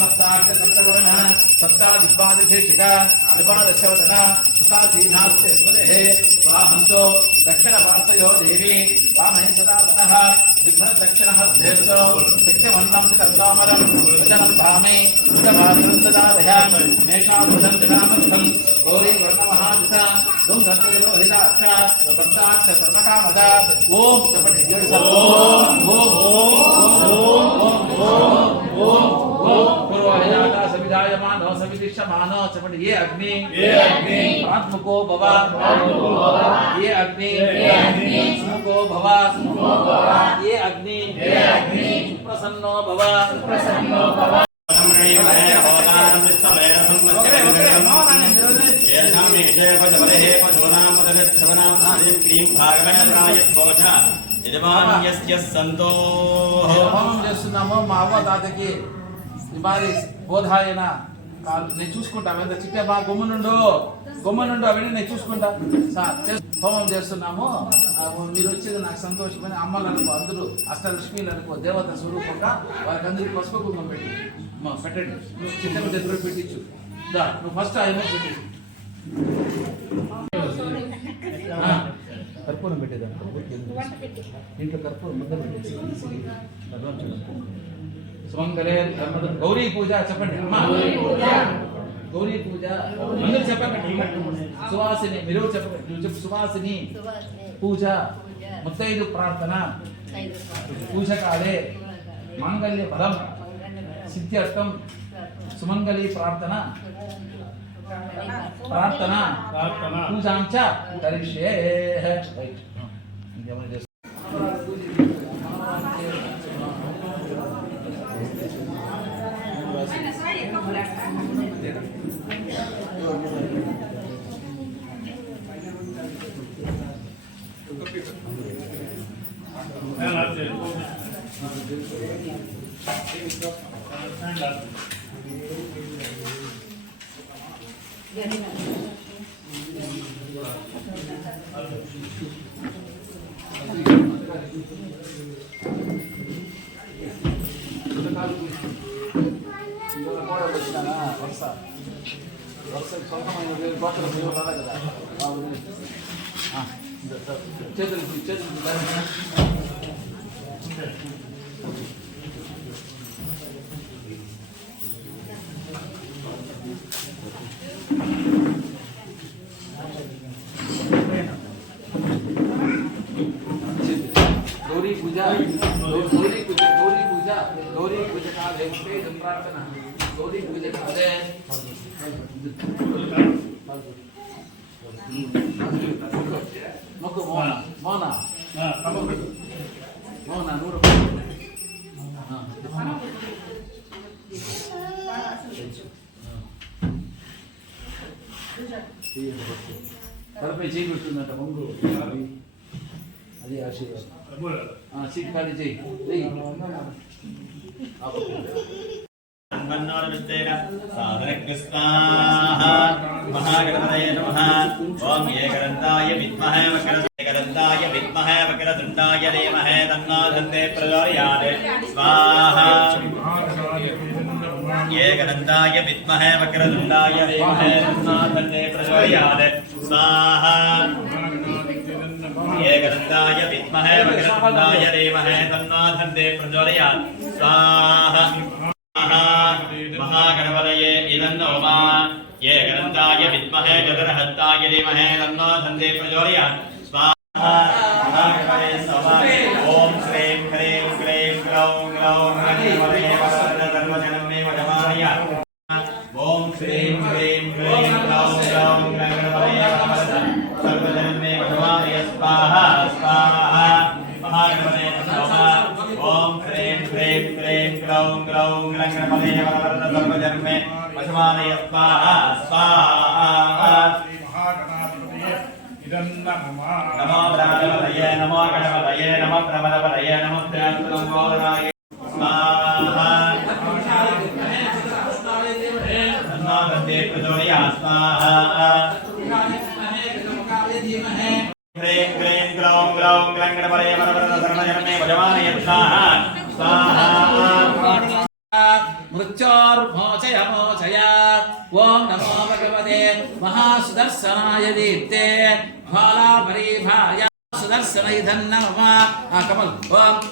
सप्ताष्टसप्तवर्णः सप्तादिपादशेषिका ओम ओम पुरोहयाता सविदायमान असविदिशमान चपट ये अग्नि ये अग्नि आत्म को भवा आत्म को भवा ये अग्नि ये अग्नि सुको भवा सुको भवा ये अग्नि ये अग्नि प्रसन्नो भवा प्रसन्नो भवा ेषामेषे पदबलेः पशूनां पदभिद्धवनां क्रीं भागवयं रायत्वोषा ఒకరే సంతో హోమం చేస్తున్నాము మా అవ్వ తాతకి మరి బోధాయన నేను చూసుకుంటా ఎంత చిట్టే బా గుమ్మ నుండు. అవన్నీ నేను చూసుకుంటా. సార్ హోమం చేస్తున్నాము. మీరు వచ్చేది నాకు సంతోషమని అమ్మలు అనుకో అందరూ అష్టలక్ష్మిలు అనుకో దేవత స్వరూపంగా వారికి అందరికీ పసుపు కుంకుమ పెట్టి. పెట్టండి. నువ్వు చిన్న దగ్గర పెట్టించు. దా నువ్వు ఫస్ట్ ఆయన పెట్టి. కర్పూరం పెట్టేదాన్ని దీంట్లో కర్పూరం ముందర పెట్టేసి సుమంగళే గౌరీ పూజ చెప్పండి. అమ్మా. గౌరీ పూజ. అందరూ చెప్పండి సువాసిని మీరు చెప్పండి నువ్వు చెప్పు సువాసిని. పూజ. ముత్తైదు ప్రార్థన. పూజ కాలే. మాంగళ్య ఫలం సిద్ధ్యర్థం. సుమంగళి ప్రార్థన. ప్రార్థన. పూజాంచ. కరిష్యే రైట్. ఇంకేమైనా 이거는 뭐라고 시잖아 역사 역사 정상만 여기 마트로 들고 가가자 아 오늘 아 이제 제대로 제대로 మొక్కు మోన మోన మోన నూరు తలపై చేయి పెడుతుందంట ముందు అది ఆశీర్వాదం ఆ, సీట్ ఖాళీ చేయి చెయ్యి మహాగణపతయ నమః ఓం ఏకదంతాయ విద్మహే వక్రదంతాయ విద్మహే వక్రతుండాయ ధీమహి తన్నో దంతే ప్రచోదయాత్ స్వాహా ఏకదంతాయ విద్మహే వక్రతుండాయ ధీమహి తన్నో దంతే ప్రచోదయాత్ స్వాహా ఏకదంతాయ విద్మహే వక్రతుండాయ ధీమహి తన్నో దంతే ప్రచోదయాత్ స్వాహా మహాగణపతయే ఇదన్నోమా ఏ గణంతాయ విద్మహే చతురహస్తాయ ధీమహే తన్నో దంతే ప్రచోదయాత్ స్వాహా మహాగణపతయే స్వాహా ఓం శ్రీం హ్రీం క్లీం గ్లౌం గ్లౌం గణపతయే వరద సర్వజనం మే వదమాయ ఓం శ్రీం హ్రీం క్లీం గ్లౌం గ్లౌం గణపతయే వరద సర్వజనం మే వదమాయ స్వాహా స్వాహా మహాగణపతయే స్వాహా ఓం హ్రీం హ్రీం క్లీం గ్లౌం గ్లౌం గణపతయే వరద సర్వజనం మే వదమాయ స్వాహా స్వాహా నమో బ్రహ్మపతయే నమో గణపతయే నమో బ్రహ్మపతయే నమో త్రియంబోధనాయ భగవతే మహాసుదర్శనాయ దీప్తే జ్వాలాపరీభాయ సుదర్శన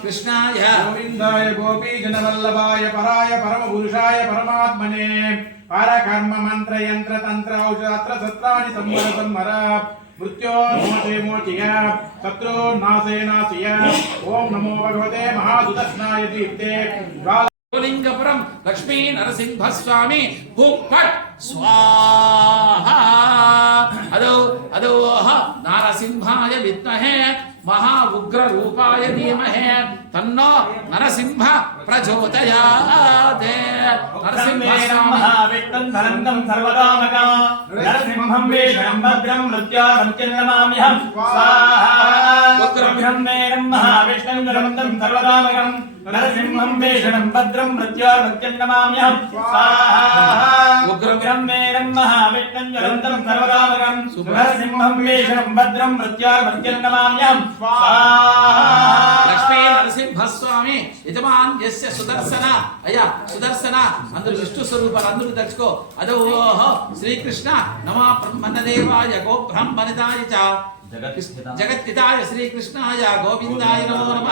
కృష్ణాయ గోవిందాయ గోపీజనవల్లభాయ పరాయ పరమ పురుషాయ పరమాత్మనే పరకర్మ మంత్ర యంత్ర తంత్ర ఔషధాత్ర సత్రాని సంవర సంవర మృత్యోర్మోచే మోచయ శత్రుర్నాశే నాశయ ఓం నమో భగవతే మహాసుదర్శనాయ దీప్తే జ్వాల లింగపురం లక్ష్మీ నరసింహస్వామి హుం ఫట్ స్వాహ. అదో అదో నారసింహాయ విద్మహే మహా ఉగ్ర రూపాయ ధీమహే తన్నో నరసింహ సర్వకామకం నరసింహం వేషణం భద్రం మృత్యామంత్యన్నమామ్యహం స్వాహా. బ్రహ్మేణం మహావిష్ణుం ధనందం సర్వకామకం నరసింహం వేషణం భద్రం మృత్యామంత్యన్నమామ్యహం స్వాహా. బ్రహ్మేణం మహావిష్ణుం ధనందం సర్వకామకం నరసింహం వేషణం భద్రం మృత్యామంత్యన్నమామ్యహం స్వాహా. లక్ష్మీ నరసింహస్వామి యజమాన్ యస్య సుదర్శన. అయ్యా సుదర్శన. అందరు విష్ణు స్వరూపాలు అందరూ తలుచుకో అదో శ్రీకృష్ణ నమా బ్రహ్మణదేవాయ గో బ్రహ్మనిదాయ చ. జగత్పితాయ శ్రీకృష్ణాయ గోవిందాయ నమో నమ.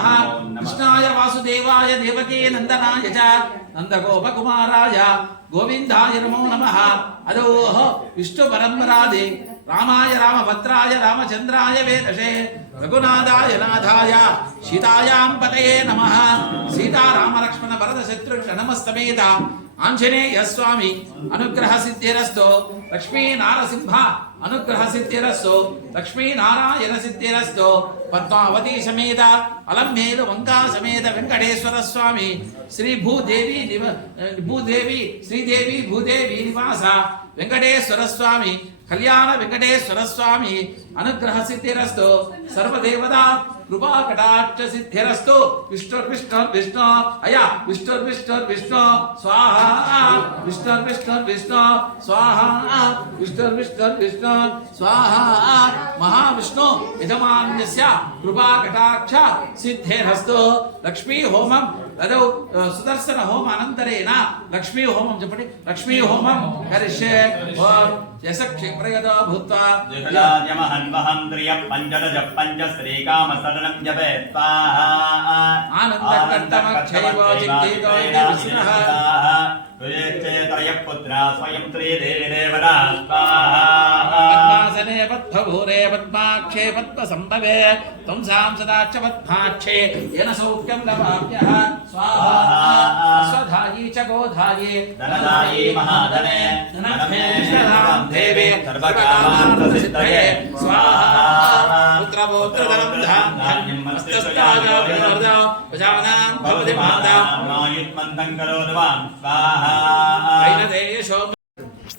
కృష్ణాయ వాసుదేవాయ దేవకీ నందనాయ చ నందగోపకుమారాయ గోవిందాయ నమో నమ. అదోహ విష్ణు పరంపరాది రామాయ రామభద్రాయ రామచంద్రాయ వేదషే రఘునాథాయ నాథాయ సీతాయాం పతయే నమ. సీతారామ లక్ష్మణ భరత శత్రుఘ్న నమస్తమేత. ఆంజనేయ స్వామి అనుగ్రహ సిద్ధిరస్తో లక్ష్మీ నారసింహ అనుగ్రహ సిద్ధిరస్తో లక్ష్మీ నారాయణ సిద్ధిరస్తో పద్మావతి సమేత అలంమేలు వంకా సమేత వెంకటేశ్వర స్వామి శ్రీ భూదేవి నివ భూదేవి శ్రీదేవి భూదేవి నివాస. వెంకటేశ్వర స్వామి కళ్యాణ వెంకటేశ్వర స్వామి అనుగ్రహ సిద్ధిరస్తు సర్వదేవతా కృపా కటాక్ష సిద్ధిరస్తు. విష్ణు విష్ణు విష్ణు అయ్యా విష్ణు విష్ణు విష్ణు స్వాహ విష్ణు విష్ణు విష్ణు స్వాహ విష్ణు విష్ణు విష్ణు స్వాహ మహావిష్ణు యజమాన్యస్య కృపా కటాక్ష సిద్ధిరస్తు. లక్ష్మీ హోమం అదో సుదర్శన హోమ అనంతరేణ లక్ష్మీ హోమం చెప్పండి లక్ష్మీ హోమం కరిష్యే ఓం యశక్షేప్రయతో భూత్వా జలాజమహన్వహం త్రియ పంచదశ పంచ శ్రీకామసరణం జపే స్వాహా ఆనందకర్తమక్షయవో జిజ్ఞేతో ఇది విష్ణుః. త్రయ పుత్ర స్వయం శ్రీదేవి దేవతా पद्मभूरे पद्माक्षे पद्मसम्भवे पुंसां सदाच पद्माक्षे येन सौख्यं लवाप्यः स्वाहा स्वधायी च गोधायी। धनधायी महाधने धनमेश्वरां देवे सर्वकामान् प्रसिद्धये। स्वाहा पुत्रपौत्रधनं धान्यं मस्तस्तागाभिवर्धो प्रजानां भवति माता। मायुत्मन्तं करोतु स्वाहा।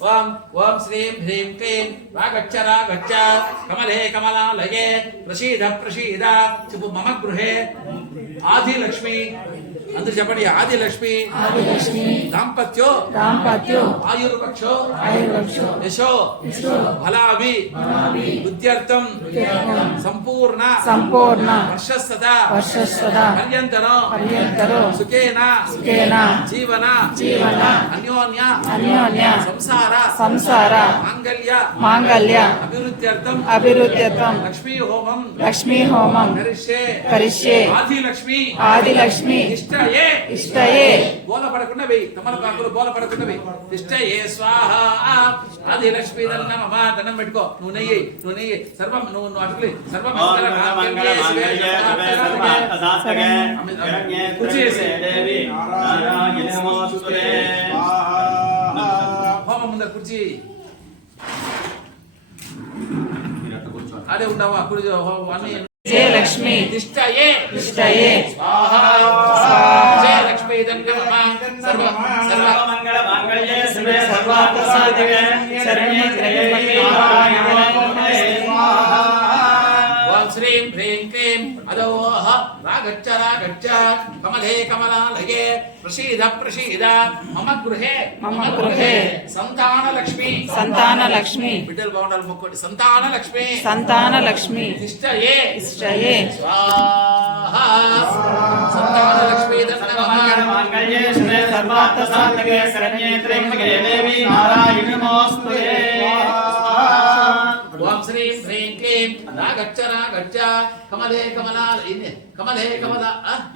మాం స్వాహా వైనదేశో ఓం ఓం శ్రీం హ్రీం క్లీం రాగచ్చ రాగచ్చ కమలే కమలాలయే ప్రసీద ప్రసీద చెప్పు మమ గృహే ఆదిలక్ష్మి అందరు చెప్పండి ఆదిలక్ష్మి ఆదిలక్ష్మి దాంపత్యో దాంపత్యో ఆయుర్వక్షో యశో ఫలాభి బుద్ధ్యర్థం సంపూర్ణ సంపూర్ణ వర్షస్సద వర్షస్వద పర్యంతరో పర్యంతరో సుఖేన సుఖేన జీవన జీవన అన్యోన్య అన్యోన్య సంసార సంసార మాంగళ్య మాంగళ్య అభివృద్ధ్యర్థం అభివృద్ధ్యత్వం లక్ష్మీ హోమం లక్ష్మీ హోమం కరిష్యే కరిష్యే ఆదిలక్ష్మి ఆదిలక్ష్మి ఇష్టయే. ఇష్టయే. బోల పడకుండా వెయ్యి తమలపాకులు బోల పడకుండా వెయ్యి ఇష్టయే స్వాహ. ఆదిలక్ష్మి నమ దండం పెట్టుకో. నువ్వు నెయ్యి నువ్వు నెయ్యి. సర్వం నువ్వు నువ్వు అటుకులి. సర్వం హోమం ముందర కుర్చీ. అదే ఉండవా కుర్చీ అన్ని జయలక్ష్మి తిష్టయే ఇష్టయే స్వాహా. జయ లక్ష్మీ దండమ సర్వ సర్వ మంగళ మంగళ్యే శివే సర్వార్థ సాధకే శరణ్యే ఓం శ్రీం హ్రీం క్లీం అదోహ రాగచ్చ రాగచ్చ కమలే కమలాలయే ప్రసీద ప్రసీద. మమ గృహే. మమ గృహే. సంతాన లక్ష్మి సంతాన లక్ష్మి బిడ్డలు బాగుండాలి మొక్కోటి సంతాన లక్ష్మి సంతాన లక్ష్మి ఇష్టయే స్వాహ సంతాన లక్ష్మీ సర్వార్థ సాధకే శరణ్యే త్ర్యంబకే దేవి నారాయణి నమోస్తుతే హ్రీం క్లీం నాగచ్చ నాగచ్చ కమలే కమలే కమల ఆ?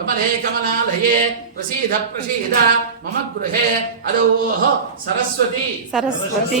కమలే కమలాలయే ప్రసీద ప్రసీద మమ గృహే అదోహ సరస్వతి. సరస్వతి. సరస్వతి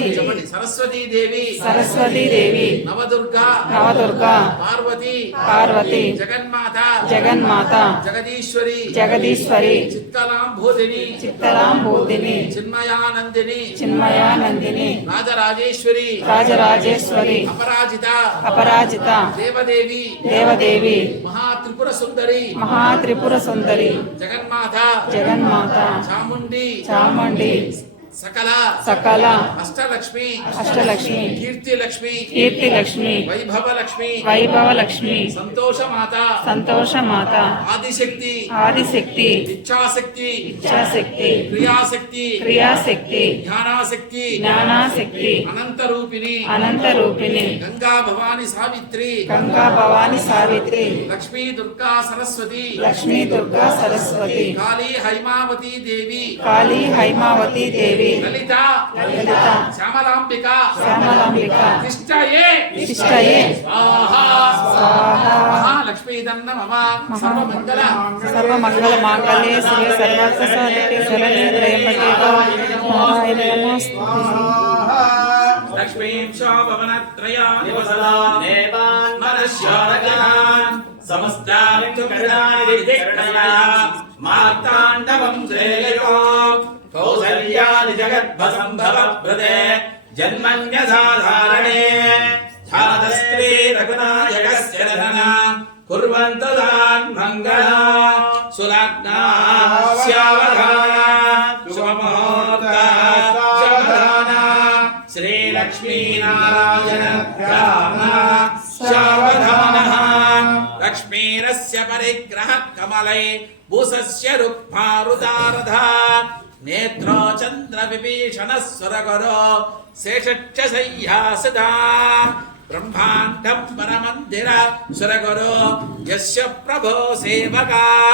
దేవి. సరస్వతీ దేవి. నవదుర్గా. నవదుర్గా. పార్వతి. పార్వతి. జగన్మాత. జగన్మాత. జగదీశ్వరి. జగదీశ్వరి. చిత్తలాంబోధిని. చిత్తరాంబోధిని చిన్మయానందిని. చిన్మయానందిని. రాజరాజేశ్వరి. రాజరాజేశ్వరి. అపరాజిత. అపరాజిత. దేవదేవి. దేవదేవి. మహాత్రిపుర సుందరి మహాత్రిపుర సుందరి జగన్మాత. జగన్మాత. చాముండి. చాముండి. సకల. సకల. అష్టలక్ష్మి. అష్టలక్ష్మి. కీర్తి లక్ష్మి కీర్తి లక్ష్మి వైభవ లక్ష్మి వైభవ లక్ష్మి సంతోషమాత. సంతోషమాత. ఆదిశక్తి. ఆదిశక్తి. ఇచ్ఛాశక్తి. ఇచ్ఛాశక్తి. క్రియాశక్తి. క్రియాశక్తి. జ్ఞానాశక్తి. జ్ఞానాశక్తి. అనంత రూపిణి అనంత రూపిణి గంగా భవాని సావిత్రి. గంగా భవాని సావిత్రి. లక్ష్మీ దుర్గా సరస్వతి. లక్ష్మీ దుర్గా సరస్వతి. కాళీ హైమావతి దేవి. కాళీ హైమావతి దేవి. లలిత లలిత శ్యామలాంబిక శ్యామలాంబిక తిష్టయే తిష్టయే స్వాహా స్వాహా. మహాలక్ష్మీ దండ మమ సర్వమంగళ సర్వమంగళ మాంగళ్యే శ్రీ సర్వార్థ సాధకే శరణ్యే త్రయంబకే నారాయణ నమోస్తుతే లక్ష్మీం శోభవనత్రయా నివసదా దేవాన్ మనశ్యారగాన్ సమస్తార్థకరణాని దిక్కయా మార్తాండవం శ్రేయో కౌసల్యాని జగద్భసంభవ ప్రదే జన్మన్య సాధారణే ధాతస్త్రీ రఘునాయకస్య రథన కుర్వంతు దాన్ మంగళ. సులగ్నా శ్యావధాన శుభముహూర్త శుభధాన. శ్రీలక్ష్మీనారాయణ ధ్యాన శావధాన నేత్రో చంద్ర విభీషణ స్వరగరో శేషచ్చ సయ్యాసదా బ్రహ్మాండం పరమందిర సురగరో యస్య ప్రభో సేవకా.